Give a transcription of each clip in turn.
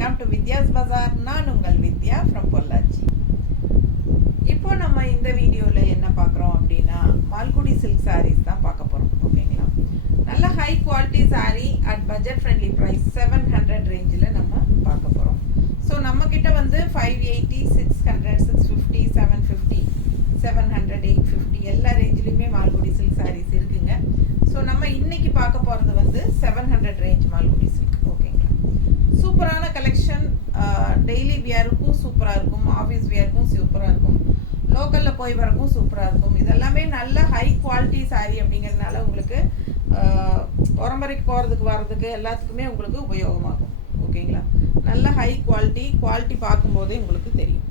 Welcome to Vidya's பஜார். நான் உங்கள் வித்யா from Pollachi. இப்போ நம்ம இந்த வீடியோவில் என்ன பார்க்குறோம் அப்படின்னா மால்குடி சில்க் சாரீஸ் தான் பார்க்க போகிறோம். ஓகேங்களா, நல்ல high quality sari at budget friendly price 700 ரேஞ்சில் நம்ம பார்க்க போகிறோம். ஸோ நம்மக்கிட்ட வந்து 580, 600, 650, 750, 700, 850 எல்லா ரேஞ்சிலையுமே மால்குடி சில்க் சாரீஸ் இருக்குங்க. ஸோ நம்ம இன்னைக்கு பார்க்க போகிறது வந்து 700 ரேஞ்ச் மால்குடி சில்க். ஓகேங்களா, சூப்பரான கலெக்ஷன். டெய்லி வியருக்கும் சூப்பராக இருக்கும், ஆஃபீஸ் வியருக்கும் சூப்பராக இருக்கும், லோக்கலில் போய் வரக்கும் சூப்பராக இருக்கும். இதெல்லாமே நல்ல ஹை குவாலிட்டி சாரீ அப்படிங்கிறதுனால உங்களுக்கு உரம்பரைக்கு போகிறதுக்கு வர்றதுக்கு எல்லாத்துக்குமே உங்களுக்கு உபயோகமாகும். ஓகேங்களா, நல்ல ஹை குவாலிட்டி பார்க்கும்போதே உங்களுக்கு தெரியும்.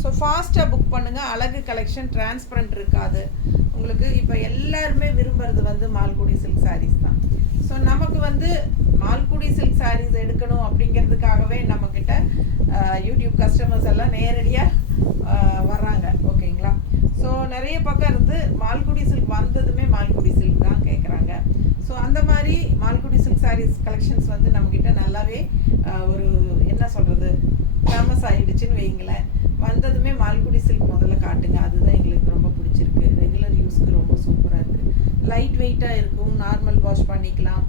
ஸோ ஃபாஸ்ட்டாக புக் பண்ணுங்கள். அழகு கலெக்ஷன், டிரான்ஸ்பரண்ட் இருக்காது உங்களுக்கு. இப்போ எல்லாருமே விரும்புறது வந்து மால்குடி சில்க் சாரீஸ் தான். ஸோ நமக்கு வந்து மால்குடி சில்க் சாரீஸ் எடுக்கணும் அப்படிங்கிறதுக்காகவே நம்மக்கிட்ட யூடியூப் கஸ்டமர்ஸ் எல்லாம் நேரடியாக வர்றாங்க. ஓகேங்களா, ஸோ நிறைய பக்கம் இருந்து மால்குடி சில்க் வந்ததுமே மால்குடி சில்க் தான் கேட்குறாங்க. ஸோ அந்த மாதிரி மால்குடி சில்க் சாரீஸ் கலெக்ஷன்ஸ் வந்து நம்மக்கிட்ட நல்லாவே ஒரு என்ன சொல்கிறது ஃபேமஸ் ஆகிடுச்சுன்னு வைங்களேன். வந்ததுமே மால்குடி சில்க் முதல்ல காட்டுங்க, அதுதான் எங்களுக்கு ரொம்ப பிடிச்சிருக்கு. ரெகுலர் யூஸ்க்கு ரொம்ப சூப்பராக இருக்குது. லைட் வெயிட்டாக இருக்கும், நார்மல் வாஷ் பண்ணிக்கலாம்,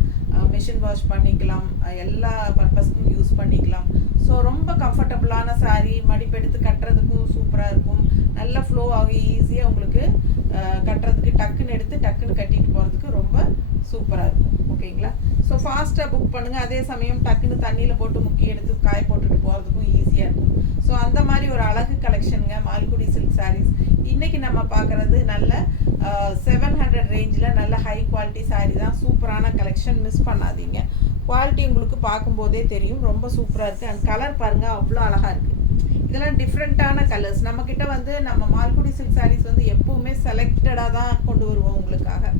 மிஷின் வாஷ் பண்ணிக்கலாம், எல்லா பர்பஸ்க்கும் யூஸ் பண்ணிக்கலாம். ஸோ ரொம்ப கம்ஃபர்டபுளான சாரீ, மடிப்பெடுத்து கட்டுறதுக்கும் சூப்பராக இருக்கும். நல்ல ஃப்ளோ ஆகி ஈஸியாக உங்களுக்கு கட்டுறதுக்கு டக்குன்னு எடுத்து டக்குன்னு கட்டிட்டு போகிறதுக்கு ரொம்ப சூப்பராக இருக்கும். ஓகேங்களா, ஸோ ஃபாஸ்ட்டாக புக் பண்ணுங்கள். அதே சமயம் டக்குன்னு தண்ணியில் போட்டு முக்கி எடுத்து காய போட்டுட்டு போகிறதுக்கும் ஈஸியாக இருக்கும். ஸோ அந்த மாதிரி ஒரு அழகு கலெக்ஷனுங்க மால்குடி சில்க் சாரீஸ். இன்றைக்கி நம்ம பார்க்குறது நல்ல 700 ரேஞ்சில் நல்ல ஹை குவாலிட்டி சாரீ தான். சூப்பரான கலெக்ஷன், மிஸ் பண்ணாதீங்க. குவாலிட்டி உங்களுக்கு பார்க்கும்போதே தெரியும், ரொம்ப சூப்பராக இருக்குது. அண்ட் கலர் பாருங்கள், அவ்வளோ அழகாக இருக்குது. இதெல்லாம் டிஃப்ரெண்ட்டான கலர்ஸ். நம்மக்கிட்ட வந்து நம்ம மால்குடி சில்க் சாரீஸ் வந்து எப்பவுமே செலக்டடாக தான் கொண்டு வருவோம் உங்களுக்காக.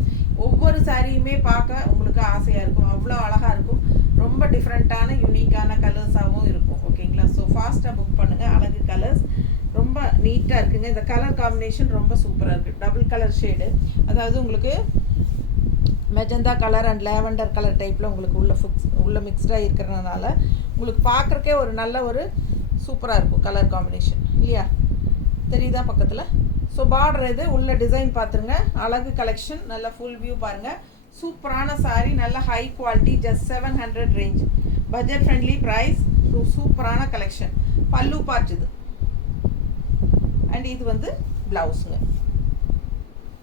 ஒவ்வொரு சாரியுமே பார்க்க உங்களுக்கு ஆசையாக இருக்கும், அவ்வளோ அழகாக இருக்கும். ரொம்ப டிஃப்ரெண்ட்டான யூனிக்கான கலர்ஸாகவும் இருக்கும். ஓகேங்களா, ஸோ ஃபாஸ்ட்டாக புக் பண்ணுங்கள். அழகு கலர்ஸ் ரொம்ப நீட்டாக இருக்குங்க. இந்த கலர் காம்பினேஷன் ரொம்ப சூப்பராக இருக்குது. டபுள் கலர் ஷேடு, அதாவது உங்களுக்கு magenta colour and lavender colour டைப்பில் உங்களுக்கு உள்ள மிக்ஸ்டாக இருக்கிறதுனால உங்களுக்கு பார்க்குறக்கே ஒரு நல்ல ஒரு சூப்பராக இருக்கும் கலர் காம்பினேஷன் இல்லையா, தெரியுதா பக்கத்தில். ஸோ பார்டர் இது உள்ள டிசைன் பார்த்துருங்க. அழகு கலெக்ஷன், நல்ல ஃபுல் வியூ பாருங்கள். சூப்பரான சாரீ, நல்ல high quality, just 700 range, budget friendly price. சூப்பரான கலெக்ஷன். பல்லு பார்ட் இது, அண்ட் இது வந்து ப்ளவுஸுங்க.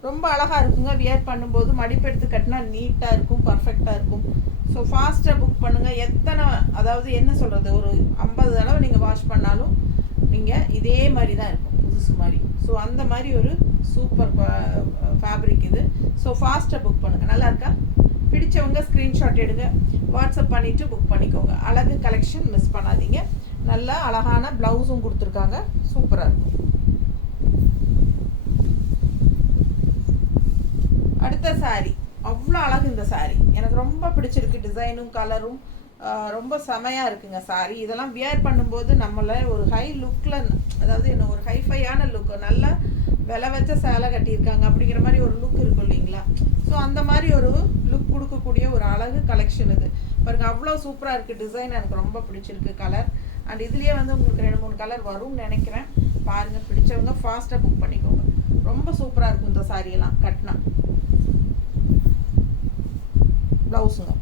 ரொம்ப அழகாக இருக்குங்க. வியர் பண்ணும்போது மடிப்பெடுத்து கட்டினா நீட்டாக இருக்கும், பர்ஃபெக்டாக இருக்கும். ஸோ ஃபாஸ்ட்டாக புக் பண்ணுங்கள். எத்தனை, அதாவது என்ன சொல்கிறது, ஒரு 50 தடவை நீங்கள் வாஷ் பண்ணாலும் நீங்கள் இதே மாதிரி தான் இருக்கும், புதுசு மாதிரி. ஸோ அந்த மாதிரி ஒரு சூப்பர் ஃபேப்ரிக் இது. ஸோ ஃபாஸ்ட்டாக புக் பண்ணுங்கள். நல்லா இருக்கா? பிடிச்சவங்க ஸ்க்ரீன்ஷாட் எடுங்க, வாட்ஸ்அப் பண்ணிவிட்டு புக் பண்ணிக்கோங்க. அழகு கலெக்ஷன், மிஸ் பண்ணாதீங்க. நல்ல அழகான ப்ளவுஸும் கொடுத்துருக்காங்க, சூப்பராக இருக்கும். அடுத்த சாரீ அவ்வளோ அழகு. இந்த சாரீ எனக்கு ரொம்ப பிடிச்சிருக்கு. டிசைனும் கலரும் ரொம்ப செமையாக இருக்குங்க சாரீ. இதெல்லாம் வியர் பண்ணும்போது நம்மளை ஒரு ஹை லுக்கில், அதாவது என்ன ஒரு ஹைஃபையான லுக்கு, நல்லா விலை வச்ச சேலை கட்டியிருக்காங்க அப்படிங்கிற மாதிரி ஒரு லுக் இருக்கும் இல்லைங்களா. ஸோ அந்த மாதிரி ஒரு லுக் கொடுக்கக்கூடிய ஒரு அழகு கலெக்ஷன் இது பாருங்கள். அவ்வளோ சூப்பராக இருக்குது. டிசைன் எனக்கு ரொம்ப பிடிச்சிருக்கு. கலர் அண்ட் இதுலேயே வந்து உங்களுக்கு 2-3 கலர் வரும்னு நினைக்கிறேன். பாருங்கள், பிடிச்சவங்க ஃபாஸ்ட்டாக புக் பண்ணிக்கோங்க. ரொம்ப சூப்பராக இருக்கும் இந்த சாரியெல்லாம் கட்டினா. ப்ளவுஸுங்க.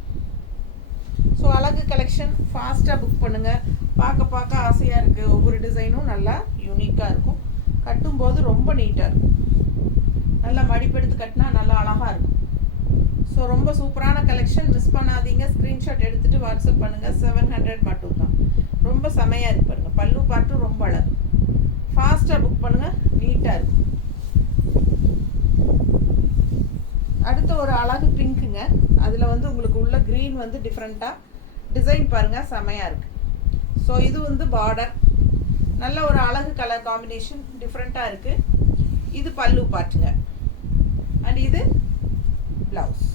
ஸோ அழகு கலெக்ஷன், ஃபாஸ்ட்டாக புக் பண்ணுங்கள். பார்க்க ஆசையாக இருக்குது. ஒவ்வொரு டிசைனும் நல்லா யூனிக்காக இருக்கும். கட்டும்போது ரொம்ப நீட்டாக இருக்கும். நல்லா மடிப்பெடுத்து கட்டினா நல்லா அழகாக இருக்கும். ஸோ ரொம்ப சூப்பரான கலெக்ஷன், மிஸ் பண்ணாதீங்க. ஸ்க்ரீன்ஷாட் எடுத்துகிட்டு வாட்ஸ்அப் பண்ணுங்கள். 700 மட்டும் தான். ரொம்ப செமையாக இருக்கு பாருங்கள். பல்லு பார்ட்டும் ரொம்ப அழகு. ஃபாஸ்ட்டாக புக் பண்ணுங்கள், நீட்டாக இருக்கும். அடுத்த ஒரு அழகு பிங்க்குங்க. அதில் வந்து உங்களுக்கு உள்ள க்ரீன் வந்து டிஃப்ரெண்ட்டாக டிசைன் பாருங்கள், செமையாக இருக்குது. ஸோ இது வந்து பார்டர், நல்ல ஒரு அழகு கலர் காம்பினேஷன், டிஃப்ரெண்ட்டாக இருக்குது. இது பல்லு பார்ட்டுங்க, அண்ட் இது ப்ளவுஸ்.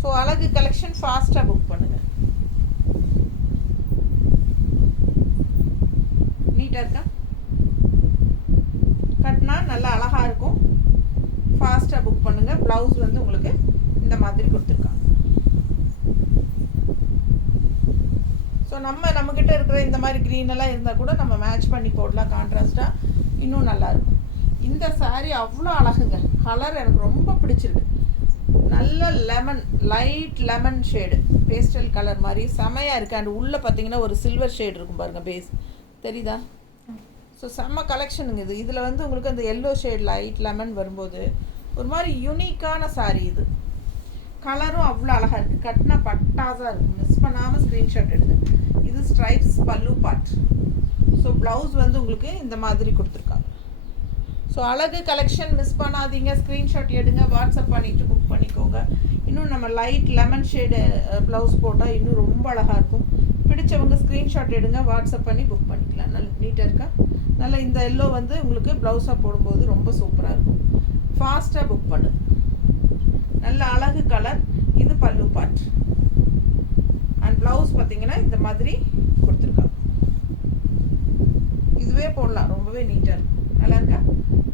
ஸோ அழகு கலெக்ஷன், ஃபாஸ்ட்டாக புக் பண்ணுங்கள். நீட்டாக இருக்கா? கட்டினா நல்லா அழகாக இருக்கும். ஃபாஸ்ட்டாக புக் பண்ணுங்கள். ப்ளவுஸ் வந்து உங்களுக்கு இந்த மாதிரி கொடுத்துருக்காங்க. ஸோ நம்மக்கிட்ட இருக்கிற இந்த மாதிரி க்ரீனெல்லாம் இருந்தால் கூட நம்ம மேட்ச் பண்ணி போடலாம் கான்ட்ராஸ்ட்டாக, இன்னும் நல்லாயிருக்கும். இந்த சாரீ அவ்வளோ அழகுங்க. கலர் எனக்கு ரொம்ப பிடிச்சிருக்கு. நல்ல lemon, light lemon shade, pastel colour மாதிரி செமையாக இருக்குது. அண்ட் உள்ளே பார்த்தீங்கன்னா ஒரு சில்வர் ஷேடு இருக்கும் பாருங்கள், பேஸ் தெரியுதா? ஸோ செம்ம கலெக்ஷனுங்க இது. இதில் வந்து உங்களுக்கு அந்த எல்லோ ஷேட் லைட் லெமன் வரும்போது ஒரு மாதிரி யூனிக்கான சாரீ இது. கலரும் அவ்வளோ அழகாக இருக்குது. கட்டினா பட்டாஸாக இருக்கும். மிஸ் பண்ணாமல் ஸ்க்ரீன்ஷாட் எடுங்க. இது ஸ்ட்ரைப்ஸ் பல்லு பார்ட். ஸோ ப்ளவுஸ் வந்து உங்களுக்கு இந்த மாதிரி கொடுத்துருக்காங்க. ஸோ அழகு கலெக்ஷன் மிஸ் பண்ணாதீங்க. ஸ்க்ரீன்ஷாட் எடுங்க, வாட்ஸ்அப் பண்ணிவிட்டு புக் பண்ணிக்கோங்க. இன்னும் நம்ம லைட் லெமன் ஷேடு ப்ளவுஸ் போட்டால் இன்னும் ரொம்ப அழகாக இருக்கும். பிடிச்சவங்க ஸ்க்ரீன்ஷாட் எடுங்க, வாட்ஸ்அப் பண்ணி புக் பண்ணிக்கலாம். நல்ல நீட்டாக இருக்கா? நல்லா இந்த எல்லோ வந்து உங்களுக்கு ப்ளவுஸாக போடும்போது ரொம்ப சூப்பராக இருக்கும். ஃபாஸ்ட்டாக புக் பண்ணு. நல்ல அழகு கலர். இது பல்லு பார்ட். அண்ட் ப்ளவுஸ் பார்த்தீங்கன்னா இந்த மாதிரி கொடுத்துருக்காங்க. இதுவே போடலாம், ரொம்பவே நீட்டாக இருக்கும். நல்லா இருக்கா?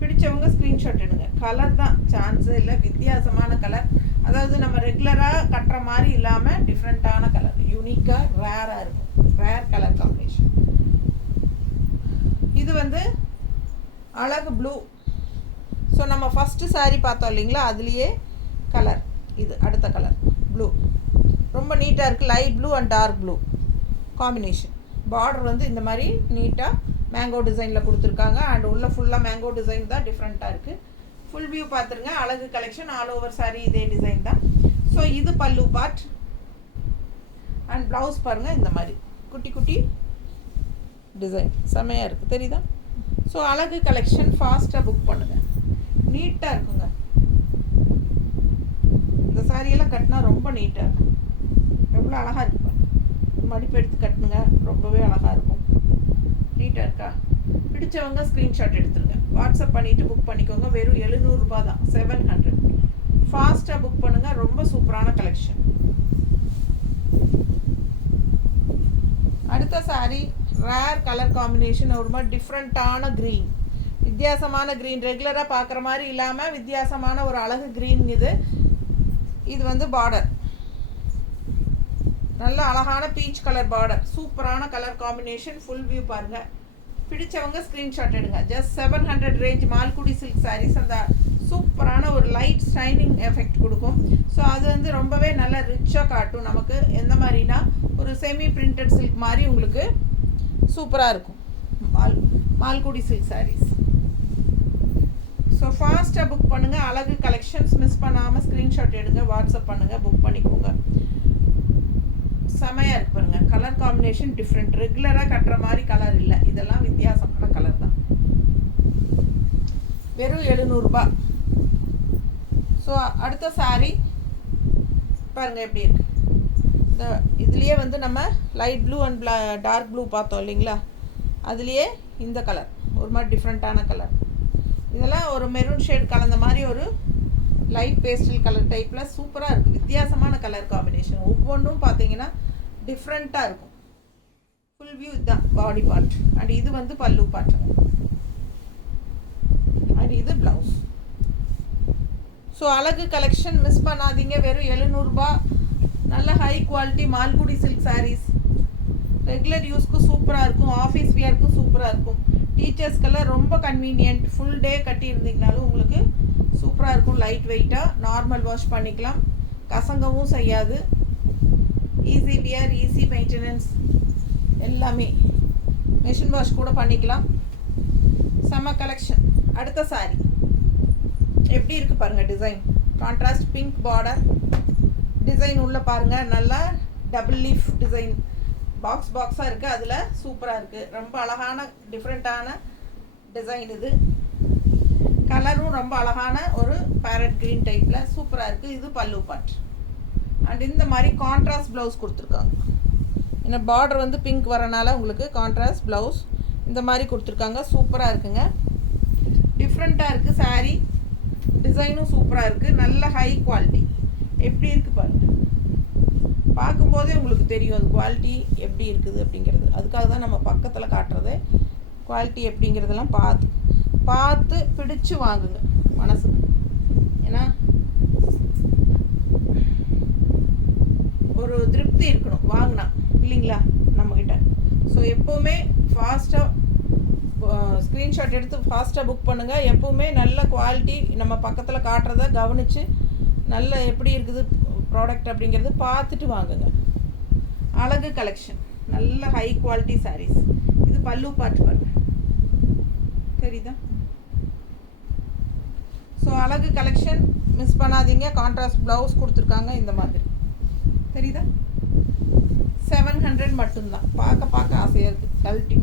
பிடிச்சவங்க ஸ்க்ரீன்ஷாட் எடுங்க. கலர் தான் சான்ஸு இல்லை, வித்தியாசமான கலர். அதாவது நம்ம ரெகுலராக கட்டுற மாதிரி இல்லாமல் டிஃப்ரெண்ட்டான கலர், யூனிக்காக ரேராக இருக்கும். Rare colour combination. இது வந்து அழகு ப்ளூ. ஸோ நம்ம ஃபஸ்ட்டு சாரீ பார்த்தோம் இல்லைங்களா, அதுலேயே கலர் இது. அடுத்த கலர் ப்ளூ ரொம்ப நீட்டாக இருக்குது. Light blue and dark blue combination. Border வந்து இந்த மாதிரி நீட்டாக மேங்கோ டிசைனில் கொடுத்துருக்காங்க. அண்ட் உள்ள ஃபுல்லாக மேங்கோ டிசைன் தான், டிஃப்ரெண்ட்டாக இருக்குது. ஃபுல் வியூ பார்த்துருங்க. அழகு கலெக்ஷன் ஆல் ஓவர் சாரீ இதே டிசைன் தான். ஸோ இது பல்லு பார்ட். அண்ட் ப்ளவுஸ் பாருங்கள், இந்த மாதிரி குட்டி குட்டி டிசைன் செமையாக இருக்குது, தெரியுதா? ஸோ அழகு கலெக்ஷன் ஃபாஸ்ட்டாக புக் பண்ணுங்கள். நீட்டாக இருக்குங்க. இந்த சாரியெல்லாம் கட்டினா ரொம்ப நீட்டாக இருக்கும். எவ்வளோ அழகாக இருக்கு. மடிப்பு எடுத்து கட்டுனுங்க, ரொம்பவே அழகாக இருக்கும். நீட்டாக இருக்கா? பிடிச்சவங்க ஸ்க்ரீன்ஷாட் எடுத்துருங்க, வாட்ஸ்அப் பண்ணிவிட்டு புக் பண்ணிக்கோங்க. வெறும் 700 ரூபா தான், 700. ஃபாஸ்ட்டாக புக் பண்ணுங்கள். ரொம்ப சூப்பரான கலெக்ஷன். அடுத்த சாரீ ரேர் கலர் காம்பினேஷன். ஒரு மாதிரி டிஃப்ரெண்ட்டான க்ரீன், வித்தியாசமான க்ரீன். ரெகுலராக பார்க்குற மாதிரி இல்லாமல் வித்தியாசமான ஒரு அழகு க்ரீன் இது. இது வந்து பார்டர் நல்ல அழகான பீச் கலர் பார்டர். சூப்பரான கலர் காம்பினேஷன். ஃபுல் வியூ பாருங்கள். பிடிச்சவங்க ஸ்க்ரீன்ஷாட் எடுங்க. Just 700 range Malgudi silk saris. அந்த சூப்பரான ஒரு லைட் ஷைனிங் எஃபெக்ட் கொடுக்கும். ஸோ அது வந்து ரொம்பவே நல்லா ரிச்சாக காட்டும் நமக்கு. எந்த மாதிரினா ஒரு செமி பிரிண்டட் சில்க் மாதிரி உங்களுக்கு சூப்பராக இருக்கும் மால்குடி சில்க் சாரீஸ். ஸோ ஃபாஸ்ட்டாக புக் பண்ணுங்கள். அழகு கலெக்ஷன்ஸ் மிஸ் பண்ணாமல் ஸ்க்ரீன்ஷாட் எடுங்க, வாட்ஸ்அப் பண்ணுங்கள், புக் பண்ணிக்கோங்க. செமையாக இருக்கு பாருங்க. Colour combination different. ரெகுலராக கட்டுற மாதிரி கலர் இல்லை, இதெல்லாம் வித்தியாசமான கலர் தான். வெறும் 700 ரூபா. ஸோ அடுத்த சாரீ பாருங்கள் எப்படி இருக்கு. இந்த இதுலேயே வந்து நம்ம light blue and dark blue பார்த்தோம் இல்லைங்களா, அதுலேயே இந்த கலர் ஒரு மாதிரி டிஃப்ரெண்ட்டான கலர். இதெல்லாம் ஒரு மெரூன் ஷேட் கலந்த மாதிரி ஒரு லைட் பேஸ்டல் கலர் டைப்பில் சூப்பராக இருக்குது. வித்தியாசமான கலர் காம்பினேஷன். ஒவ்வொன்றும் பார்த்தீங்கன்னா டிஃப்ரெண்ட்டாக இருக்கும். ஃபுல் வியூ இதுதான் பாடி பார்ட். அண்ட் இது வந்து பல்லு பார்ட். அண்ட் இது ப்ளவுஸ். ஸோ அழகு கலெக்ஷன் மிஸ் பண்ணாதீங்க. வெறும் 700 ரூபா. நல்ல high quality Malgudi silk sarees. Regular யூஸ்க்கு சூப்பராக இருக்கும், ஆஃபீஸ் வியர்க்கும் சூப்பராக இருக்கும். டீச்சர்ஸ்க்கெல்லாம் ரொம்ப கன்வீனியன்ட். ஃபுல் டே கட்டியிருந்தீங்கனாலும் உங்களுக்கு சூப்பராக இருக்கும். லைட் வெயிட்டாக நார்மல் வாஷ் பண்ணிக்கலாம், கசங்கவும் செய்யாது. ஈஸி வியர், ஈஸி மெயின்டெனன்ஸ், எல்லாமே மெஷின் வாஷ் கூட பண்ணிக்கலாம். செம்ம கலெக்ஷன். அடுத்த சாரீ எப்படி இருக்குது பாருங்கள். Design contrast pink border design உள்ள பாருங்கள். நல்லா டபுள் லீஃப் டிசைன் பாக்ஸாக இருக்குது. அதில் சூப்பராக இருக்குது. ரொம்ப அழகான டிஃப்ரெண்ட்டான டிசைன் இது. கலரும் ரொம்ப அழகான ஒரு பேரட் க்ரீன் டைப்பில் சூப்பராக இருக்குது. இது பல்லு பார்ட். அண்ட் இந்த மாதிரி கான்ட்ராஸ்ட் ப்ளவுஸ் கொடுத்துருக்காங்க. ஏன்னா பார்டர் வந்து பிங்க் வரனால உங்களுக்கு கான்ட்ராஸ்ட் ப்ளவுஸ் இந்த மாதிரி கொடுத்துருக்காங்க. சூப்பராக இருக்குங்க. டிஃப்ரெண்ட்டாக இருக்குது சாரீ. டிசைனும் சூப்பராக இருக்குது. நல்ல ஹை குவாலிட்டி. எப்படி இருக்குது பாருங்கள். பார்க்கும்போதே உங்களுக்கு தெரியும் அது குவாலிட்டி எப்படி இருக்குது அப்படிங்கிறது. அதுக்காக தான் நம்ம பக்கத்தில் காட்டுறது. குவாலிட்டி எப்படிங்கிறதெல்லாம் பார்த்து பிடிச்சு வாங்குங்க மனசுக்கு. ஏன்னா ஒரு திருப்தி இருக்கணும் வாங்கினா இல்லைங்களா. நம்ம நம்மக்கிட்ட. ஸோ எப்போவுமே ஃபாஸ்ட்டாக ஸ்க்ரீன்ஷாட் எடுத்து ஃபாஸ்ட்டாக புக் பண்ணுங்கள். எப்போவுமே நல்ல குவாலிட்டி நம்ம பக்கத்தில் காட்டுறத கவனித்து நல்ல எப்படி இருக்குது ப்ராடக்ட் அப்படிங்கிறது பார்த்துட்டு வாங்குங்க. அழகு கலெக்ஷன், நல்ல ஹை குவாலிட்டி சாரீஸ். இது பல்லு பார்ட் பாருங்க, தெரியுதா? ஸோ அழகு கலெக்ஷன் மிஸ் பண்ணாதீங்க. கான்ட்ராஸ்ட் ப்ளவுஸ் கொடுத்துருக்காங்க இந்த மாதிரி, தெரியுதா? 700 மட்டும்தான். பார்க்க ஆசையாக இருக்குது. கழட்டி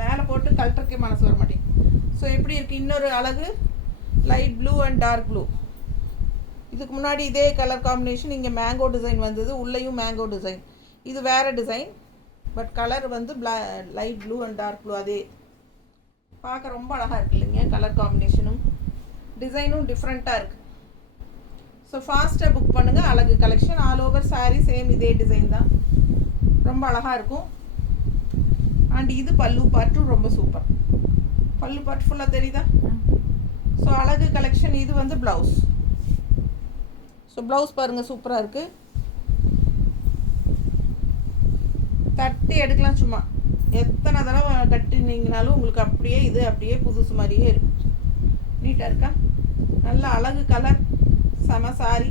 மேலே போட்டு கழட்டுறக்கே மனசு வர மாட்டேங்குது. ஸோ எப்படி இருக்குது? இன்னொரு அழகு light blue and dark blue. இதுக்கு முன்னாடி இதே கலர் காம்பினேஷன் இங்கே மேங்கோ டிசைன் வந்தது, உள்ளேயும் மேங்கோ டிசைன். இது வேறு டிசைன், பட் கலர் வந்து light blue and dark blue. அதே பார்க்க ரொம்ப அழகாக இருக்குது இல்லைங்க? கலர் காம்பினேஷனும் டிசைனும் டிஃப்ரெண்ட்டாக இருக்குது. ஸோ ஃபாஸ்ட்டாக புக் பண்ணுங்கள். அழகு collection all over sari same இதே டிசைன் தான், ரொம்ப அழகாக இருக்கும். அண்ட் இது பல்லு பார்ட்டும் ரொம்ப சூப்பர். பல்லு பார்ட் ஃபுல்லாக தெரியுதா? ஸோ அழகு கலெக்ஷன். இது வந்து ப்ளவுஸ். ஸோ ப்ளவுஸ் பாருங்கள், சூப்பராக இருக்குது. தட்டி எடுக்கலாம், சும்மா எத்தனை தடவை கட்டினீங்கனாலும் உங்களுக்கு அப்படியே இது அப்படியே புதுசு மாதிரியே இருக்கும். நீட்டாக இருக்கா? நல்ல அழகு கலர், செம சாரி.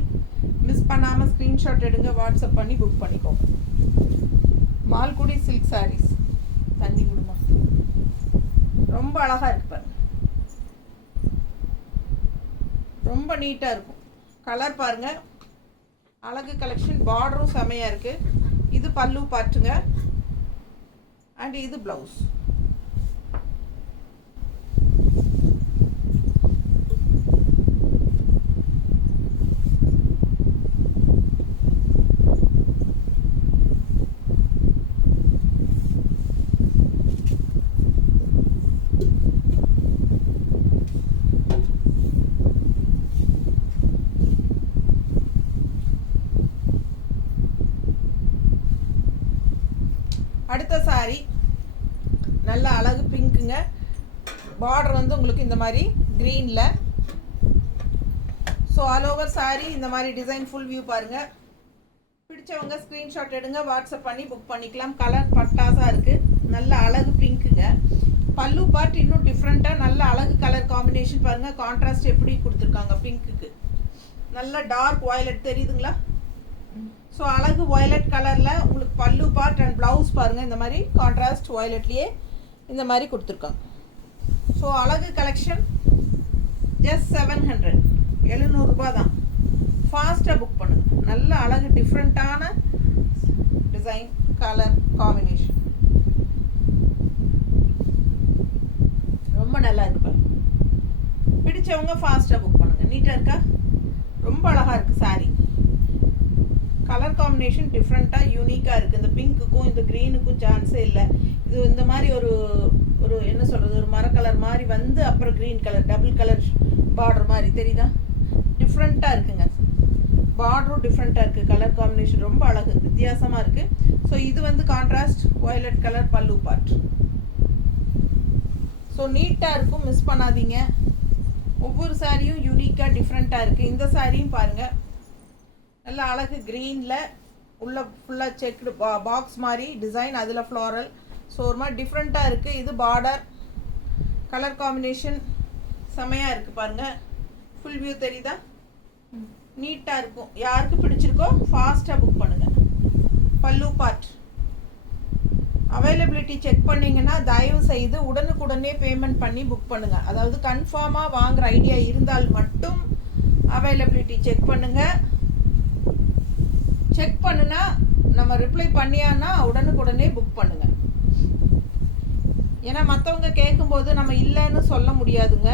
மிஸ் பண்ணாமல் ஸ்க்ரீன்ஷாட் எடுங்க, வாட்ஸ்அப் பண்ணி புக் பண்ணிக்கோங்க. மால்குடி சில்க் சாரீஸ். தண்ணி கொடுமா, ரொம்ப அழகாக இருக்கு பாருங்க, ரொம்ப நீட்டாக இருக்கும். கலர் பாருங்க, அழகு கலெக்ஷன். பார்டரும் செமையாக இருக்குது. இது பல்லு பார்ட்டுங்க, அண்ட் இது ப்ளவுஸ். அடுத்த சாரி நல்ல அழகு பிங்க்குங்க. பார்டர் வந்து உங்களுக்கு இந்த மாதிரி க்ரீனில். ஸோ ஆல் ஓவர் சாரி இந்த மாதிரி டிசைன் ஃபுல் வியூ பாருங்கள். பிடிச்சவங்க ஸ்க்ரீன்ஷாட் எடுங்க, வாட்ஸ்அப் பண்ணி புக் பண்ணிக்கலாம். கலர் பட்டாசாக இருக்குது, நல்ல அழகு பிங்க்குங்க. பல்லு பார்ட் இன்னும் டிஃப்ரெண்ட்டாக நல்ல அழகு கலர் காம்பினேஷன் பாருங்கள். கான்ட்ராஸ்ட் எப்படி கொடுத்துருக்காங்க பிங்க்குக்கு. நல்ல டார்க் வயலட் தெரியுதுங்களா? ஸோ அழகு வயலட் கலரில் உங்களுக்கு பல்லு பார்ட் அண்ட் ப்ளவுஸ் பாருங்கள். இந்த மாதிரி கான்ட்ராஸ்ட் வயலட்லேயே இந்த மாதிரி கொடுத்துருக்காங்க. ஸோ அழகு கலெக்ஷன் ஜஸ்ட் 700, 700 ரூபா தான். ஃபாஸ்ட்டாக புக் பண்ணுங்கள். நல்ல அழகு டிஃப்ரெண்ட்டான டிசைன், கலர் காம்பினேஷன் ரொம்ப நல்லா இருக்கு பாருங்க. பிடிச்சவங்க ஃபாஸ்ட்டாக புக் பண்ணுங்கள். நீட்டாக இருக்கா? ரொம்ப அழகாக இருக்குது சாரி. கலர் காம்பினேஷன் டிஃப்ரெண்ட்டாக யூனிக்காக இருக்குது. இந்த பிங்க்குக்கும் இந்த க்ரீனுக்கும் சான்ஸே இல்லை. இது இந்த மாதிரி ஒரு என்ன சொல்கிறது, ஒரு மர கலர் மாதிரி வந்து அப்புறம் green colour double colour border மாதிரி தெரியுதா? டிஃப்ரெண்ட்டாக இருக்குங்க. பார்டரும் டிஃப்ரெண்ட்டாக இருக்குது. கலர் காம்பினேஷன் ரொம்ப அழகு, வித்தியாசமாக இருக்குது. ஸோ இது வந்து கான்ட்ராஸ்ட் வயலட் கலர் பல்லு பார்ட். ஸோ நீட்டாக இருக்கும், மிஸ் பண்ணாதீங்க. ஒவ்வொரு சாரியும் யூனிக்காக டிஃப்ரெண்ட்டாக இருக்குது. இந்த சாரியும் பாருங்கள், நல்ல அழகு க்ரீனில் உள்ள ஃபுல்லாக செக்டு பாக்ஸ் மாதிரி டிசைன், அதில் ஃப்ளாரல். ஸோ ஒரு மாதிரி டிஃப்ரெண்ட்டாக இருக்குது. இது பார்டர், கலர் காம்பினேஷன் செமையாக இருக்குது பாருங்கள். ஃபுல் வியூ தெரியுதா? நீட்டாக இருக்கும். யாருக்கு பிடிச்சிருக்கோ ஃபாஸ்ட்டாக புக் பண்ணுங்கள். பல்லு பார்ட் அவைலபிலிட்டி செக் பண்ணிங்கன்னா தயவு செய்து உடனுக்குடனே பேமெண்ட் பண்ணி புக் பண்ணுங்கள். அதாவது கன்ஃபார்மாக வாங்குகிற ஐடியா இருந்தால் மட்டும் அவைலபிலிட்டி செக் பண்ணுங்கள். செக் பண்ணுனா நம்ம ரிப்ளை பண்ணியானா உடனுக்குடனே புக் பண்ணுங்கள். ஏன்னா மற்றவங்க கேட்கும்போது நம்ம இல்லைன்னு சொல்ல முடியாதுங்க.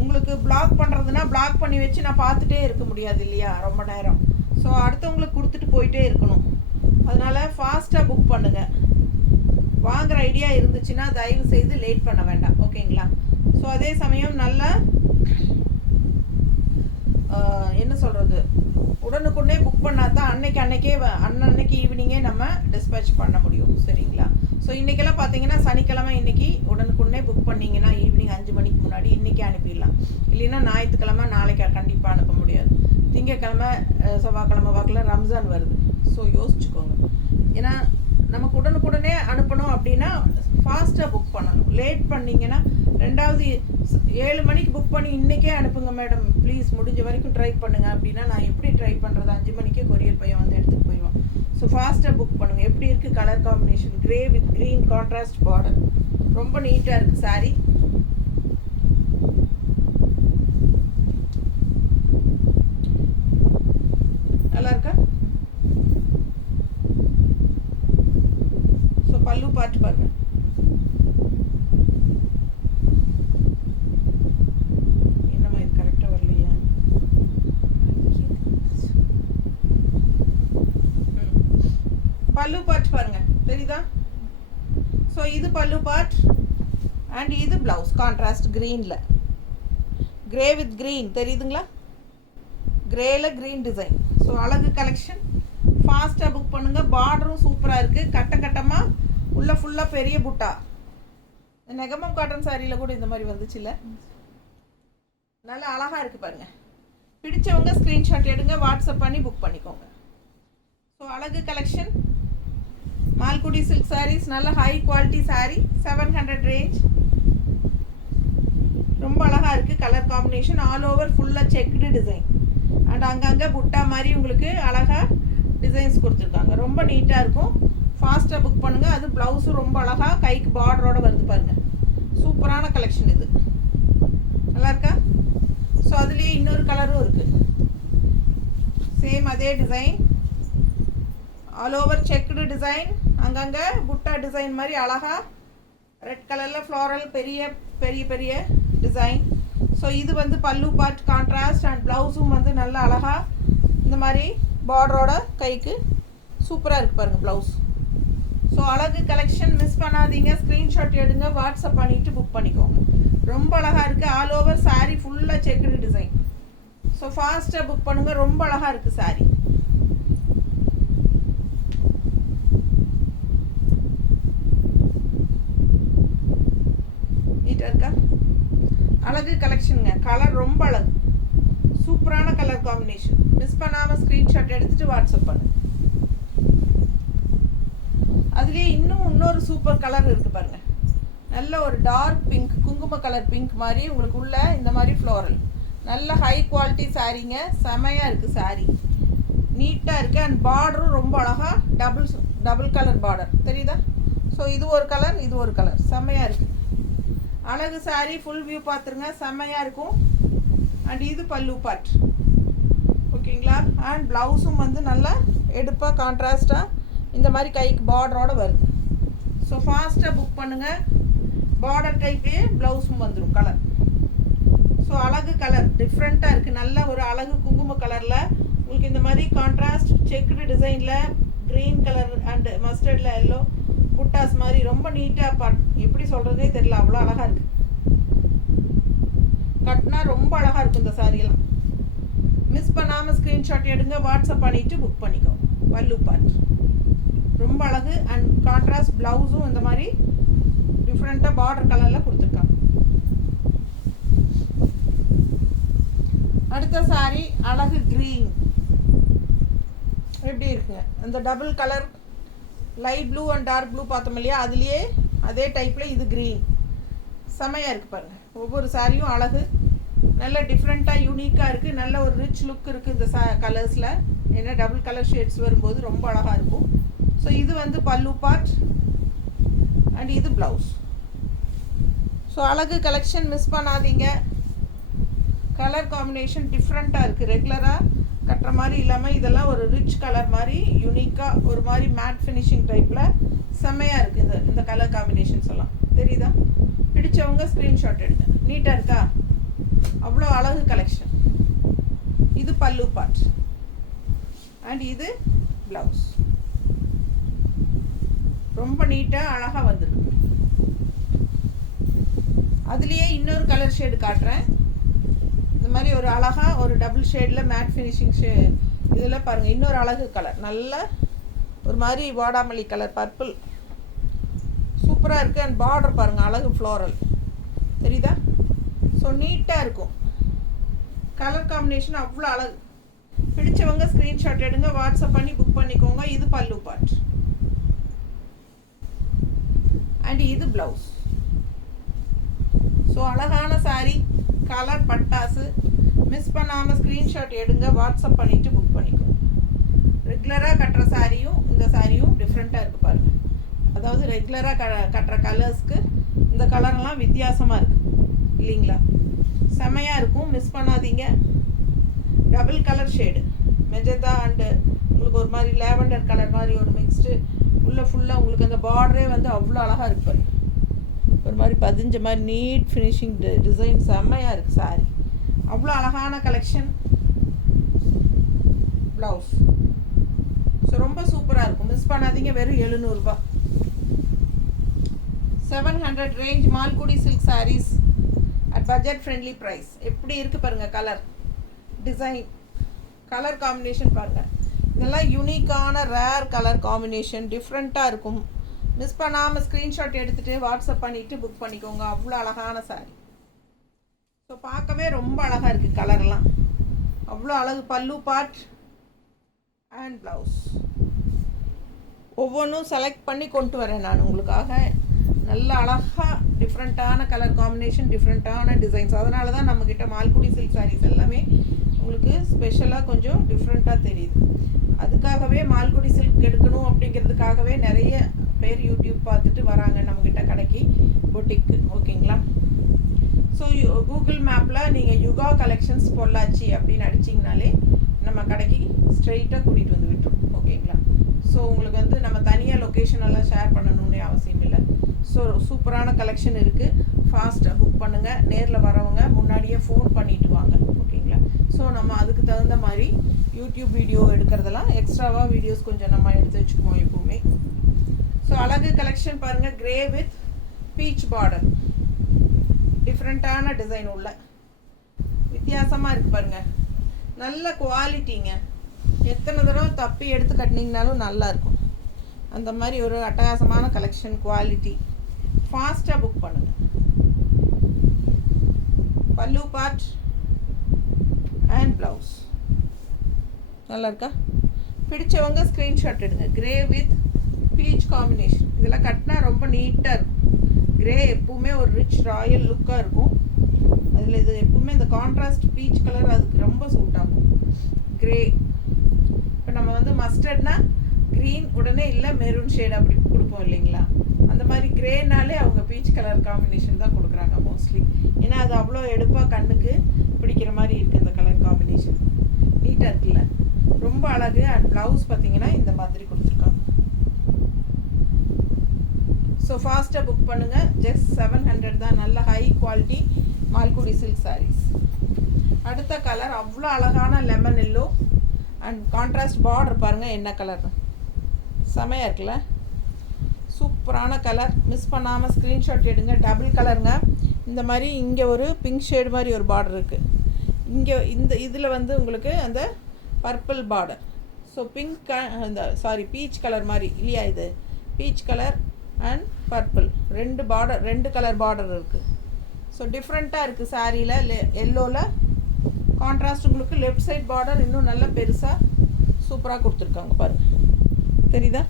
உங்களுக்கு பிளாக் பண்ணுறதுனா பிளாக் பண்ணி வச்சு நான் பார்த்துட்டே இருக்க முடியாது இல்லையா ரொம்ப நேரம். ஸோ அடுத்தவங்களுக்கு கொடுத்துட்டு போயிட்டே இருக்கணும். அதனால் ஃபாஸ்ட்டாக புக் பண்ணுங்கள். வாங்குகிற ஐடியா இருந்துச்சுன்னா தயவு செய்து லேட் பண்ண வேண்டாம், ஓகேங்களா? ஸோ அதே சமயம் நல்லா என்ன சொல்கிறது, உடனுக்குடனே புக் பண்ணால் தான் அன்னைக்கு ஈவினிங்கே நம்ம டிஸ்பேச் பண்ண முடியும், சரிங்களா? ஸோ இன்றைக்கெல்லாம் பார்த்தீங்கன்னா சனிக்கிழமை, இன்றைக்கி உடனுக்குடனே புக் பண்ணிங்கன்னா ஈவினிங் 5 மணிக்கு முன்னாடி இன்றைக்கி அனுப்பிடலாம். இல்லைன்னா ஞாயிற்றுக்கிழமை நாளைக்கு கண்டிப்பாக அனுப்ப முடியாது. திங்கக்கிழமை செவ்வாய்க்கிழமை வாக்கில் ரம்ஜான் வருது. ஸோ யோசிச்சுக்கோங்க. ஏன்னா நமக்கு உடனுக்குடனே அனுப்பணும் அப்படின்னா ஃபாஸ்ட்டாக புக் பண்ணணும். லேட் பண்ணிங்கன்னா ரெண்டாவது 7 மணிக்கு புக் பண்ணி இன்றைக்கே அனுப்புங்க மேடம் ப்ளீஸ் முடிஞ்ச வரைக்கும் ட்ரை பண்ணுங்கள் அப்படின்னா நான் எப்படி ட்ரை பண்ணுறது? 5 மணிக்கே கொரியர் பையன் வந்து எடுத்துகிட்டு போயிடுவான். ஸோ ஃபாஸ்ட்டாக புக் பண்ணுங்கள். எப்படி இருக்குது colour combination? Grey with green contrast border, ரொம்ப நீட்டாக இருக்குது சாரீ. நல்லா இருக்கா? ஸோ பல்லு பார்த்து பாருங்க. என்னம்மா இது கரெக்டாக வரலையா? பல்லு பார்ட் பாருங்க, தெரியுதா? ஸோ இது பல்லு பார்ட் அண்ட் இது பிளவுஸ் கான்ட்ராஸ்ட் க்ரீனில், கிரே வித் க்ரீன் தெரியுதுங்களா? கிரேல க்ரீன் டிசைன். ஸோ அழகு கலெக்ஷன். ஃபாஸ்ட்டாக புக் பண்ணுங்கள். பார்டரும் சூப்பராக இருக்குது. கட்டம் கட்டமாக உள்ள ஃபுல்லாக பெரிய புட்டா. நெகமம் காட்டன் சாரியில் கூட இந்த மாதிரி வந்துச்சுல்ல, நல்லா அழகாக இருக்குது பாருங்கள். பிடிச்சவங்க ஸ்க்ரீன்ஷாட் எடுங்க, வாட்ஸ்அப் பண்ணி புக் பண்ணிக்கோங்க. ஸோ அழகு கலெக்ஷன் மால்குடி சில்க் சாரீஸ், நல்ல ஹை குவாலிட்டி சாரீ, 700 ரேஞ்ச். ரொம்ப அழகாக இருக்குது கலர் காம்பினேஷன். ஆல் ஓவர் ஃபுல்லாக செக்டு டிசைன் அண்ட் அங்கங்கே புட்டா மாதிரி உங்களுக்கு அழகாக டிசைன்ஸ் கொடுத்துருக்காங்க. ரொம்ப நீட்டாக இருக்கும். ஃபாஸ்ட்டாக புக் பண்ணுங்கள். அது ப்ளவுஸும் ரொம்ப அழகாக கைக்கு பார்டரோடு வருது பாருங்கள். சூப்பரான கலெக்ஷன் இது. நல்லா இருக்கா? ஸோ அதுலேயே இன்னொரு கலரும் இருக்குது. சேம் அதே design, all over checked design, அங்கங்கே புட்டா டிசைன் மாதிரி அழகாக ரெட் கலரில் ஃப்ளாரல் பெரிய பெரிய பெரிய டிசைன். ஸோ இது வந்து பல்லு பார்ட் கான்ட்ராஸ்ட் அண்ட் ப்ளவுஸும் வந்து நல்லா அழகாக இந்த மாதிரி பார்டரோட கைக்கு சூப்பராக இருக்குது பாருங்கள் ப்ளவுஸ். ஸோ அழகு கலெக்ஷன் மிஸ் பண்ணாதீங்க. ஸ்க்ரீன்ஷாட் எடுங்க, வாட்ஸ்அப் பண்ணிவிட்டு புக் பண்ணிக்கோங்க. ரொம்ப அழகாக இருக்குது. ஆல் ஓவர் சாரீ ஃபுல்லாக செக்குடு டிசைன். ஸோ ஃபாஸ்ட்டாக புக் பண்ணுங்கள். ரொம்ப அழகாக இருக்குது சாரீ. நீட்டாக இருக்கா? அழகு கலெக்ஷனுங்க. கலர் ரொம்ப அழகு, சூப்பரான கலர் காம்பினேஷன். மிஸ் பண்ணாமல் ஸ்க்ரீன்ஷாட் எடுத்துகிட்டு வாட்ஸ்அப் பண்ணு. அதுலேயே இன்னொரு சூப்பர் கலர் இருக்குது பாருங்கள். நல்ல ஒரு டார்க் பிங்க், குங்கும கலர் பிங்க் மாதிரி உங்களுக்கு உள்ள இந்த மாதிரி ஃப்ளோரல். நல்ல ஹை குவாலிட்டி சாரீங்க. செமையாக இருக்குது சாரீ, நீட்டாக இருக்குது. அண்ட் பார்டரும் ரொம்ப அழகாக டபுள் கலர் பார்டர் தெரியுதா? ஸோ இது ஒரு கலர், இது ஒரு கலர், செம்மையாக இருக்குது. அழகு சாரீ. ஃபுல் வியூ பார்த்துருங்க, செம்மையாக இருக்கும். அண்ட் இது பல்லு பார்ட், ஓகேங்களா? அண்ட் ப்ளவுஸும் வந்து நல்லா எடுப்பாக கான்ட்ராஸ்டாக இந்த மாதிரி கைக்கு பார்டரோடு வருது. ஸோ ஃபாஸ்ட்டாக புக் பண்ணுங்கள். பார்டர் டைப்லேயே ப்ளவுஸும் வந்துடும் கலர். ஸோ அழகு கலர் டிஃப்ரெண்ட்டாக இருக்குது. நல்ல ஒரு அழகு குங்கும கலரில் உங்களுக்கு இந்த மாதிரி கான்ட்ராஸ்ட் செக்குடு டிசைனில் க்ரீன் கலர் அண்ட் மஸ்டர்டில் எல்லோ புட்டாஸ் மாதிரி ரொம்ப நீட்டாக எப்படி சொல்கிறதே தெரியல, அவ்வளோ அழகாக இருக்குது. கட்டினா ரொம்ப அழகாக இருக்கும் இந்த சாரியெல்லாம். மிஸ் பண்ணாமல் ஸ்க்ரீன்ஷாட் எடுங்க, வாட்ஸ்அப் பண்ணிவிட்டு புக் பண்ணிக்கோ. பல்லு பார்ட் ரொம்ப அழகு. அண்ட் கான்ட்ராஸ்ட் ப்ளவுஸும் இந்த மாதிரி டிஃப்ரெண்ட்டாக பார்டர் கலரில் கொடுத்துருக்காங்க. அடுத்த சாரீ அழகு க்ரீன். எப்படி இருக்குங்க? அந்த double colour light blue and dark blue பார்த்தோம் இல்லையா, அதுலேயே அதே டைப்பில் இது க்ரீன். செமையாக இருக்குது பாருங்கள். ஒவ்வொரு சாரியும் அழகு, நல்ல டிஃப்ரெண்ட்டாக யூனிக்காக இருக்குது. நல்ல ஒரு ரிச் லுக் இருக்குது இந்த கலர்ஸில். ஏன்னா டபுள் கலர் ஷேட்ஸ் வரும்போது ரொம்ப அழகாக இருக்கும். ஸோ இது வந்து பல்லு பார்ட் அண்ட் இது ப்ளவுஸ். ஸோ அழகு கலெக்ஷன் மிஸ் பண்ணாதீங்க. கலர் காம்பினேஷன் டிஃப்ரெண்ட்டாக இருக்குது. ரெகுலராக கட்டுற மாதிரி இல்லாமல் இதெல்லாம் ஒரு ரிச் கலர் மாதிரி யூனிக்காக ஒரு மாதிரி மேட் ஃபினிஷிங் டைப்பில் செம்மையாக இருக்குது இந்த கலர் காம்பினேஷன்ஸ் எல்லாம். தெரியுதா? பிடிச்சவங்க ஸ்க்ரீன்ஷாட் எடுங்க. நீட்டாக இருக்கா? அவ்வளோ அழகு கலெக்ஷன். இது பல்லு பார்ட் அண்ட் இது ப்ளவுஸ். ரொம்ப நீட்டாக அழகாக வந்துருக்கு. அதுலேயே இன்னொரு கலர் ஷேடு காட்டுறேன். இந்த மாதிரி ஒரு அழகாக ஒரு டபுள் ஷேடில் மேட் ஃபினிஷிங் இதில் பாருங்கள். இன்னொரு அழகு கலர், நல்ல ஒரு மாதிரி வாடாமல்லி கலர் பர்பிள், சூப்பராக இருக்குது. அண்ட் பார்டர் பாருங்கள், அழகு ஃப்ளோரல் தெரியுதா? ஸோ நீட்டாக இருக்கும். கலர் காம்பினேஷன் அவ்வளோ அழகு. பிடிச்சவங்க ஸ்க்ரீன்ஷாட் எடுங்க, வாட்ஸ்அப் பண்ணி புக் பண்ணிக்கோங்க. இது பல்லு பார்ட். அண்ட் இது ப்ளவுஸ். ஸோ அழகான saree, கலர் பட்டாசு. மிஸ் பண்ணாமல் ஸ்க்ரீன்ஷாட் எடுங்க, வாட்ஸ்அப் பண்ணிவிட்டு புக் பண்ணிக்கோங்க. ரெகுலராக கட்டுற சாரியும் இந்த சாரியும் டிஃப்ரெண்ட்டாக இருக்குது பாருங்கள். அதாவது ரெகுலராக கட்டுற கலர்ஸ்க்கு இந்த கலர்லாம் வித்தியாசமாக இருக்குது இல்லைங்களா? செமையாக இருக்கும், மிஸ் பண்ணாதீங்க. Double colour shade magenta and உங்களுக்கு ஒரு மாதிரி லேவண்டர் கலர் மாதிரி ஒரு மிக்ஸ்டு உள்ளே ஃபுல்லாக உங்களுக்கு அந்த பார்டரே வந்து அவ்வளோ அழகாக இருக்கு பாருங்க. ஒரு மாதிரி பதிஞ்ச மாதிரி நீட் ஃபினிஷிங் டிசைன் செம்மையாக இருக்குது சாரி. அவ்வளோ அழகான கலெக்ஷன். ப்ளவுஸ் ஸோ ரொம்ப சூப்பராக இருக்கும், மிஸ் பண்ணாதீங்க. வெறும் 700 ரூபா. 700 range Malgudi silk saris at budget friendly price. எப்படி இருக்குது பாருங்கள், கலர் டிசைன், கலர் காம்பினேஷன் பாருங்கள். இதெல்லாம் யூனிக்கான ரேர் கலர் காம்பினேஷன், டிஃப்ரெண்ட்டாக இருக்கும். மிஸ் பண்ணாமல் ஸ்க்ரீன்ஷாட் எடுத்துகிட்டு வாட்ஸ்அப் பண்ணிவிட்டு புக் பண்ணிக்கோங்க. அவ்வளோ அழகான சாரீ. ஸோ பார்க்கவே ரொம்ப அழகாக இருக்குது கலர்லாம், அவ்வளோ அழகு. பல்லு பார்ட் அண்ட் ப்ளவுஸ் ஒவ்வொன்றும் செலக்ட் பண்ணி கொண்டு வரேன் நான் உங்களுக்காக. நல்ல அழகாக டிஃப்ரெண்ட்டான கலர் காம்பினேஷன், டிஃப்ரெண்ட்டான டிசைன்ஸ். அதனால தான் நம்மக்கிட்ட மால்குடி சில்க் சாரீஸ் எல்லாமே உங்களுக்கு ஸ்பெஷலாக கொஞ்சம் டிஃப்ரெண்ட்டாக தெரியுது. அதுக்காகவே மால்குடி சில்க் எடுக்கணும் அப்படிங்கிறதுக்காகவே நிறைய பேர் யூடியூப் பார்த்துட்டு வராங்க நம்மக்கிட்ட கடைக்கு, பொட்டிக்கு. ஓகேங்களா? ஸோ கூகுள் மேப்பில் நீங்கள் யுகா கலெக்ஷன்ஸ் பொள்ளாச்சி அப்படின்னு அடிச்சிங்கனாலே நம்ம கடைக்கு ஸ்ட்ரெயிட்டாக கூட்டிகிட்டு வந்து விட்டுரும். ஓகேங்களா? ஸோ உங்களுக்கு வந்து நம்ம தனியாக லொக்கேஷனெல்லாம் ஷேர் பண்ணணும்னே அவசியம் இல்லை. ஸோ சூப்பரான கலெக்ஷன் இருக்குது. ஃபாஸ்ட்டாக புக் பண்ணுங்கள். நேரில் வரவங்க முன்னாடியே ஃபோன் பண்ணிவிட்டு வாங்க. ஓகேங்களா? ஸோ நம்ம அதுக்கு தகுந்த மாதிரி யூடியூப் வீடியோ எடுக்கிறதெல்லாம் எக்ஸ்ட்ராவாக வீடியோஸ் கொஞ்சம் நம்ம எடுத்து வச்சுக்குவோம் எப்போவுமே. ஸோ அழகு கலெக்ஷன் பாருங்கள். கிரே வித் பீச் பார்டர், டிஃப்ரெண்ட்டான டிசைன் உள்ள வித்தியாசமாக இருக்குது பாருங்கள். நல்ல குவாலிட்டிங்க. எத்தனை தடவை தப்பி எடுத்து கட்டினீங்கனாலும் நல்லாயிருக்கும். அந்த மாதிரி ஒரு அட்டகாசமான கலெக்ஷன், குவாலிட்டி. ஃபாஸ்ட்டாக புக் பண்ணுங்கள். பல்லு பார்ட் அண்ட் ப்ளவுஸ் நல்லா இருக்கா? பிடிச்சவங்க ஸ்க்ரீன்ஷாட் எடுங்க. Grey with beach combination. இதெல்லாம் கட்டினா ரொம்ப நீட்டாக இருக்கும். கிரே எப்பவுமே ஒரு ரிச் ராயல் லுக்காக இருக்கும். அதில் இது எப்பவுமே இந்த கான்ட்ராஸ்ட் பீச் கலர் அதுக்கு ரொம்ப சூட் ஆகும். கிரே இப்போ நம்ம வந்து மஸ்டர்ட்னா க்ரீன் உடனே இல்லை மெரூன் ஷேட் அப்படி கொடுப்போம் இல்லைங்களா? அந்த மாதிரி கிரேனாலே அவங்க பீச் கலர் காம்பினேஷன் தான் கொடுக்குறாங்க மோஸ்ட்லி. ஏன்னா அது அவ்வளோ எடுப்பாக கண்ணுக்கு பிடிக்கிற மாதிரி இருக்குது. இந்த கலர் காம்பினேஷன் நீட்டாக இருக்குல்ல, ரொம்ப அழகு. அண்ட் ப்ளவுஸ் பார்த்தீங்கன்னா இந்த மாதிரி கொடுத்துருக்காங்க. ஸோ ஃபாஸ்ட்டாக புக் பண்ணுங்கள். ஜஸ்ட் 700 தான். நல்ல high quality Malgudi silk saris. அடுத்த கலர் அவ்வளோ அழகான lemon yellow and contrast border பாருங்கள் என்ன கலர், செமையாக இருக்குல்ல? சூப்பரான கலர். மிஸ் பண்ணாமல் ஸ்க்ரீன்ஷாட் எடுங்க. டபுள் கலருங்க. இந்த மாதிரி இங்கே ஒரு பிங்க் ஷேடு மாதிரி ஒரு பார்டர் இருக்குது. இங்கே இந்த இதில் வந்து உங்களுக்கு அந்த பர்பிள் பார்டர். ஸோ பிங்க் அந்த பீச் கலர் மாதிரி இல்லையா? இது பீச் கலர் அண்ட் பர்பிள் ரெண்டு கலர் பார்டர் இருக்குது. ஸோ டிஃப்ரெண்ட்டாக இருக்குது சாரியில். எல்லோவில் கான்ட்ராஸ்ட் உங்களுக்கு லெஃப்ட் சைட் பார்டர் இன்னும் நல்லா பெருசாக சூப்பராக கொடுத்துருக்காங்க பாருங்கள். தெரியுதா?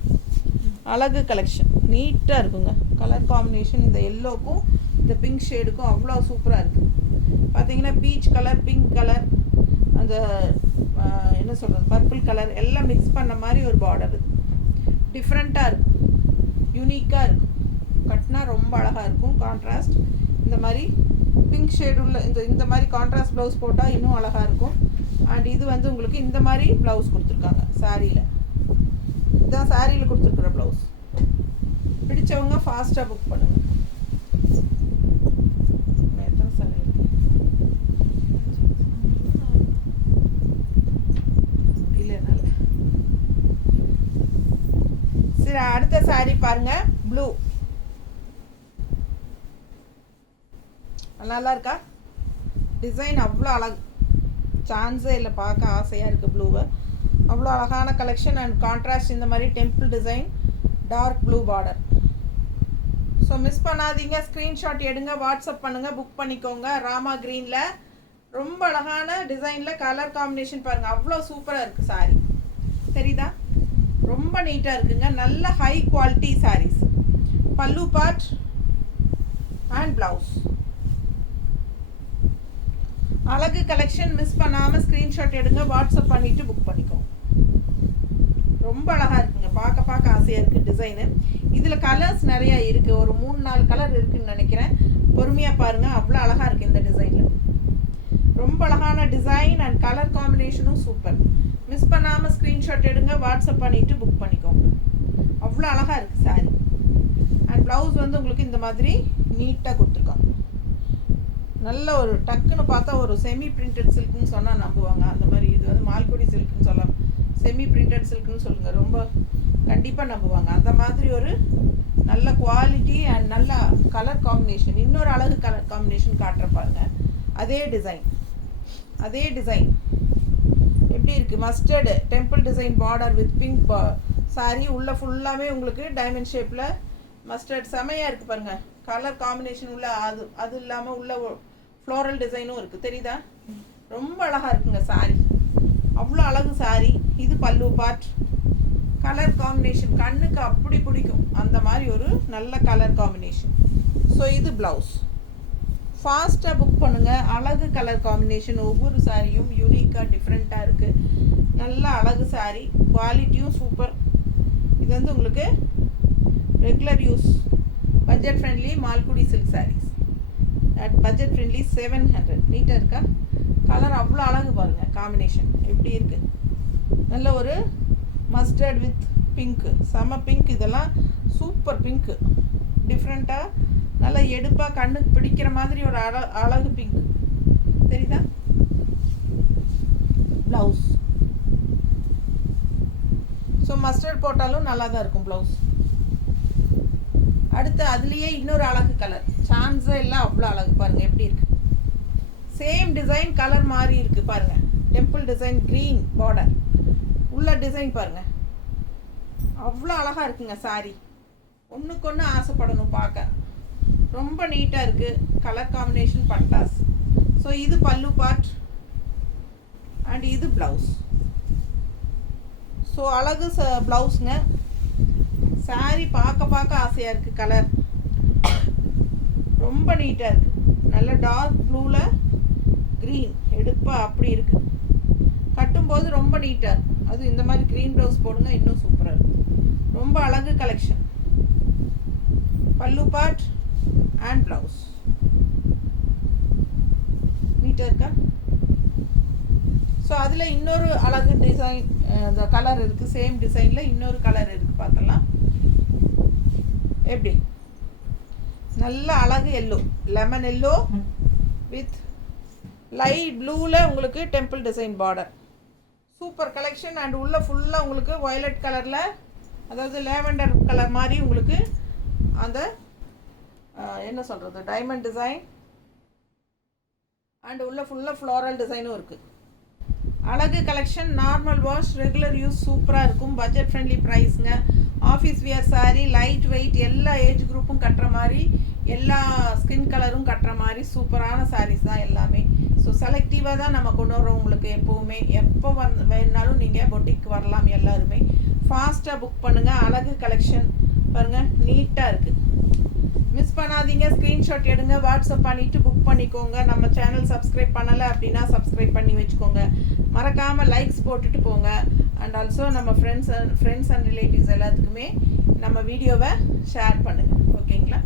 அழகு கலெக்ஷன் நீட்டாக இருக்குங்க. கலர் காம்பினேஷன் இந்த எல்லோக்கும் இந்த பிங்க் ஷேடுக்கும் அவ்வளோ சூப்பராக இருக்குது. பார்த்தீங்கன்னா பீச் கலர், பிங்க் கலர், அந்த என்ன சொல்கிறது பர்பிள் கலர் எல்லாம் மிக்ஸ் பண்ண மாதிரி ஒரு பார்டர். இது டிஃப்ரெண்ட்டாக இருக்கும், யூனிக்காக இருக்கும். கட்டினா ரொம்ப அழகாக இருக்கும். கான்ட்ராஸ்ட் இந்த மாதிரி பிங்க் ஷேடு உள்ள இந்த மாதிரி கான்ட்ராஸ்ட் ப்ளவுஸ் போட்டால் இன்னும் அழகாக இருக்கும். அண்ட் இது வந்து உங்களுக்கு இந்த மாதிரி ப்ளவுஸ் கொடுத்துருக்காங்க சாரியில். இதுதான் சாரியில் கொடுத்துருக்குற ப்ளவுஸ். பிடிச்சவங்க ஃபாஸ்ட்டாக புக் பண்ணுங்கள். இல்லைனால சரி, அடுத்த சாரி பாருங்க. ப்ளூ நல்லா இருக்கா? டிசைன் அவ்வளோ அழகு, சான்ஸே இல்லை. பார்க்க ஆசையாக இருக்குது ப்ளூவை. அவ்வளோ அழகான கலெக்ஷன் அண்ட் கான்ட்ராஸ்ட் இந்த மாதிரி temple design, dark blue border. So miss பண்ணாதீங்க. ஸ்க்ரீன்ஷாட் எடுங்க, வாட்ஸ்அப் பண்ணுங்கள், புக் பண்ணிக்கோங்க. ராமா க்ரீனில் ரொம்ப அழகான டிசைனில் கலர் காம்பினேஷன் பாருங்கள். அவ்வளோ சூப்பராக இருக்குது சாரீ. தெரியுதா? ரொம்ப நீட்டாக இருக்குங்க. நல்ல high quality saris. Pallu part and blouse. அழகு கலெக்ஷன் மிஸ் பண்ணாமல் ஸ்க்ரீன்ஷாட் எடுங்க, வாட்ஸ்அப் பண்ணிவிட்டு புக் பண்ணிக்கோங்க. ரொம்ப அழகாக இருக்குங்க, பார்க்க பார்க்க ஆசையாக இருக்குது டிசைனு. இதில் கலர்ஸ் நிறையா இருக்குது, ஒரு 3-4 கலர் இருக்குதுன்னு நினைக்கிறேன். பொறுமையாக பாருங்கள், அவ்வளோ அழகாக இருக்குது இந்த டிசைனில். ரொம்ப அழகான டிசைன் அண்ட் கலர் காம்பினேஷனும் சூப்பர். மிஸ் பண்ணாமல் ஸ்க்ரீன்ஷாட் எடுங்க, வாட்ஸ்அப் பண்ணிவிட்டு புக் பண்ணிக்கோங்க. அவ்வளோ அழகாக இருக்குது சாரீ. அண்ட் ப்ளவுஸ் வந்து உங்களுக்கு இந்த மாதிரி நீட்டாக கொடுத்துருக்கோம். நல்ல ஒரு டக்குன்னு பார்த்தா ஒரு செமி பிரிண்டட் சில்க்குன்னு சொன்னால் நம்புவாங்க. அந்த மாதிரி இது வந்து மால்குடி சில்க்குன்னு சொல்லலாம், செமி பிரிண்டட் சில்க்குன்னு சொல்லுங்கள், ரொம்ப கண்டிப்பாக நம்புவாங்க. அந்த மாதிரி ஒரு நல்ல குவாலிட்டி அண்ட் நல்ல கலர் காம்பினேஷன். இன்னொரு அழகு கலர் காம்பினேஷன் காட்டுற பாருங்க. அதே டிசைன் எப்படி இருக்குது? Mustard temple design border with pink sorry. உள்ள ஃபுல்லாகவே உங்களுக்கு டைமண்ட் ஷேப்பில் மஸ்டர்ட் செமையாக இருக்குது பாருங்கள். கலர் காம்பினேஷன் உள்ள அது இல்லாமல் உள்ள ஃப்ளோரல் டிசைனும் இருக்குது, தெரியுதா? ரொம்ப அழகாக இருக்குங்க சாரி, அவ்வளோ அழகு சாரி. இது பல்லு பார்ட். கலர் காம்பினேஷன் கண்ணுக்கு அப்படி பிடிக்கும், அந்த மாதிரி ஒரு நல்ல கலர் காம்பினேஷன். ஸோ இது ப்ளவுஸ். ஃபாஸ்ட்டாக புக் பண்ணுங்கள். அழகு கலர் காம்பினேஷன், ஒவ்வொரு சாரியும் யூனிக்காக டிஃப்ரெண்ட்டாக இருக்குது. நல்ல அழகு சாரி, குவாலிட்டியும் சூப்பர். இது வந்து உங்களுக்கு regular use budget friendly Malgudi silk saris at budget friendly 700. நீட்டாக இருக்கா? கலர் அவ்வளோ அழகு பாருங்கள், காம்பினேஷன் எப்படி இருக்குது. நல்ல ஒரு மஸ்டர்ட் வித் பிங்க்கு, செம பிங்க். இதெல்லாம் சூப்பர் பிங்க்கு, டிஃப்ரெண்ட்டாக நல்லா எடுப்பாக கண்ணுக்கு பிடிக்கிற மாதிரி ஒரு அழகு பிங்க், தெரியுதா? ப்ளவுஸ். ஸோ மஸ்டர்ட் போட்டாலும் நல்லா தான் இருக்கும் ப்ளவுஸ். அடுத்து அதுலேயே இன்னொரு அழகு கலர், சான்ஸே இல்லை, அவ்வளோ அழகு பாருங்கள் எப்படி இருக்குது. சேம் டிசைன், கலர் மாதிரி இருக்குது பாருங்கள். டெம்பிள் டிசைன், க்ரீன் பார்டர், உள்ள டிசைன் பாருங்கள், அவ்வளோ அழகாக இருக்குங்க சாரி. ஒன்றுக்கு ஒன்று ஆசைப்படணும் பார்க்க, ரொம்ப நீட்டாக இருக்குது. கலர் காம்பினேஷன் பட்டாஸ். ஸோ இது பல்லு பார்ட் அண்ட் இது ப்ளவுஸ். ஸோ அழகு ப்ளவுஸுங்க. சாரி பார்க்க ஆசையாக இருக்குது. கலர் ரொம்ப நீட்டாக இருக்குது. நல்ல டார்க் ப்ளூவில் க்ரீன் எடுப்பாக அப்படி இருக்குது. கட்டும்போது ரொம்ப நீட்டாக இருக்கும். அது இந்த மாதிரி க்ரீன் ப்ளவுஸ் போடுங்க, இன்னும் சூப்பராக இருக்கும். ரொம்ப அழகு collection. Pallu part and blouse நீட்டாக இருக்கா? ஸோ அதில் இன்னொரு அழகு டிசைன், இந்த கலர் இருக்குது. சேம் டிசைனில் இன்னொரு கலர் இருக்குது, பார்த்தலாம் எப்படி. நல்ல அழகு yellow, lemon yellow with light ப்ளூவில் உங்களுக்கு temple design border. Super collection. And உள்ள ஃபுல்லாக உங்களுக்கு வயலட் கலரில், அதாவது லேவெண்டர் கலர் மாதிரி உங்களுக்கு அந்த என்ன சொல்கிறது டைமண்ட் டிசைன் அண்ட் உள்ள ஃபுல்லாக ஃப்ளோரல் டிசைனும் இருக்குது. அழகு collection. Normal wash, regular use, super இருக்கும். பட்ஜெட் ஃப்ரெண்ட்லி ப்ரைஸுங்க. Office wear saree, light weight, எல்லா ஏஜ் குரூப்பும் கட்டுற மாதிரி, எல்லா ஸ்கின் கலரும் கட்டுற மாதிரி சூப்பரான சாரீஸ் தான் எல்லாமே. ஸோ செலக்டிவாக தான் நம்ம கொண்டு வரோம் உங்களுக்கு. எப்போவுமே எப்போ வேணுனாலும் நீங்கள் பொட்டிக்கு வரலாம் எல்லாருமே. ஃபாஸ்ட்டாக புக் பண்ணுங்கள். அழகு கலெக்ஷன் பாருங்கள், நீட்டாக இருக்குது. மிஸ் பண்ணாதீங்க, ஸ்க்ரீன்ஷாட் எடுங்க, வாட்ஸ்அப் பண்ணிவிட்டு புக் பண்ணிக்கோங்க. நம்ம சேனல் சப்ஸ்கிரைப் பண்ணலை அப்படின்னா சப்ஸ்கிரைப் பண்ணி வச்சுக்கோங்க. மறக்காமல் லைக்ஸ் போட்டுட்டு போங்க. அண்ட் ஆல்சோ நம்ம ஃப்ரெண்ட்ஸ் அண்ட் ரிலேட்டிவ்ஸ் எல்லாத்துக்குமே நம்ம வீடியோவை ஷேர் பண்ணுங்கள், ஓகேங்களா?